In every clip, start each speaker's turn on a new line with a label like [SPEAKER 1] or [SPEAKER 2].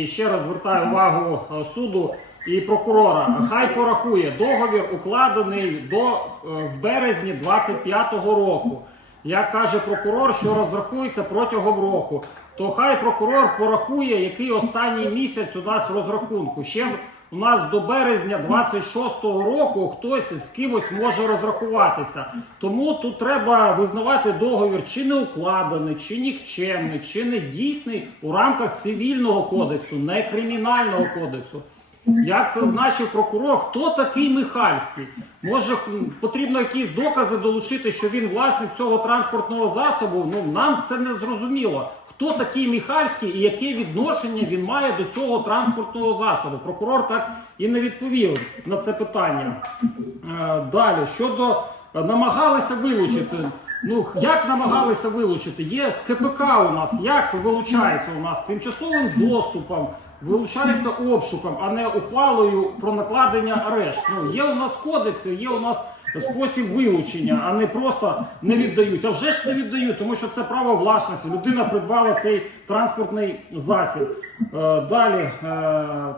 [SPEAKER 1] І ще раз звертаю увагу е, суду і прокурора. Хай порахує договір укладений до е, в березні 25-го року. Як каже прокурор, що розрахується протягом року, то хай прокурор порахує, який останній місяць у нас розрахунку. Ще у нас до березня 26-го року хтось з кимось може розрахуватися. Тому тут треба визнавати договір чи не укладений, чи нікчемний, чи не дійсний у рамках цивільного кодексу, не кримінального кодексу. Як зазначив прокурор, хто такий Михальський? Може, потрібно якісь докази долучити, що він власник цього транспортного засобу? Ну нам це не зрозуміло. Хто такий Михальський і яке відношення він має до цього транспортного засобу? Прокурор так і не відповів на це питання. Е, Далі щодо намагалися вилучити. Ну як намагалися вилучити? Є КПК у нас. Як вилучається у нас тимчасовим доступом, вилучається обшуком, а не ухвалою про накладення арешт. Ну є у нас кодекси, є у нас спосіб вилучення, а не просто не віддають. А вже ж не віддають, тому що це право власності. Людина придбала цей транспортний засіб. Е, Далі. е,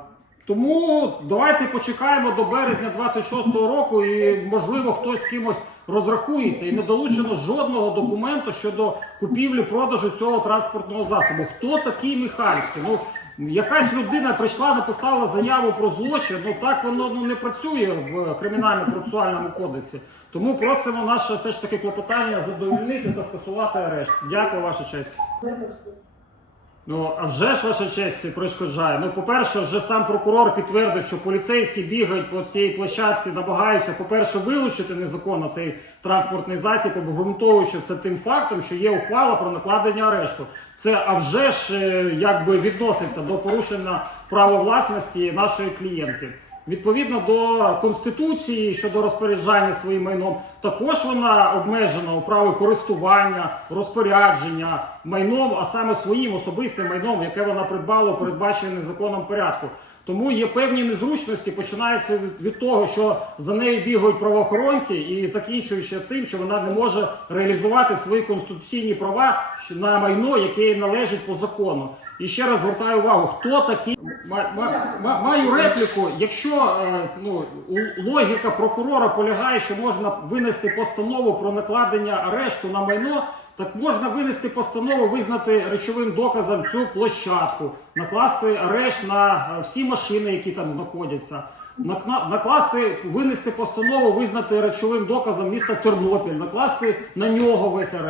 [SPEAKER 1] тому давайте почекаємо до березня 26-го року, і можливо хтось з кимось розрахується і не долучено жодного документу щодо купівлі-продажу цього транспортного засобу. Хто такий Михайлівський? Ну якась людина прийшла, написала заяву про злочин. Ну так воно ну не працює в кримінально-процесуальному кодексі. Тому просимо наше все ж таки клопотання задовольнити та скасувати арешт. Дякую, ваша честь. Ну, а вже ж ваша честь перешкоджає. Ну, по-перше, вже сам прокурор підтвердив, що поліцейські бігають по цій площадці, намагаються, по-перше, вилучити незаконно цей транспортний засіб, обґрунтовуючи це тим фактом, що є ухвала про накладення арешту. Це а вже ж е, якби відноситься до порушення права власності нашої клієнтки. Відповідно до конституції щодо розпоряджання своїм майном, також вона обмежена у праві користування, розпорядження майном, а саме своїм особистим майном, яке вона придбала у передбаченому законом порядку. Тому є певні незручності, починаються від, того, що за нею бігають правоохоронці, і закінчуючи тим, що вона не може реалізувати свої конституційні права на майно, яке їй належить по закону. І ще раз звертаю увагу, хто такий Ма- ма- ма- маю репліку. Якщо е, ну логіка прокурора полягає, що можна винести постанову про накладення арешту на майно. Так можна винести постанову, визнати речовим доказом цю площадку, накласти арешт на е, всі машини, які там знаходяться, накласти, винести постанову, визнати речовим доказом міста Тернопіль, накласти на нього весь арешт.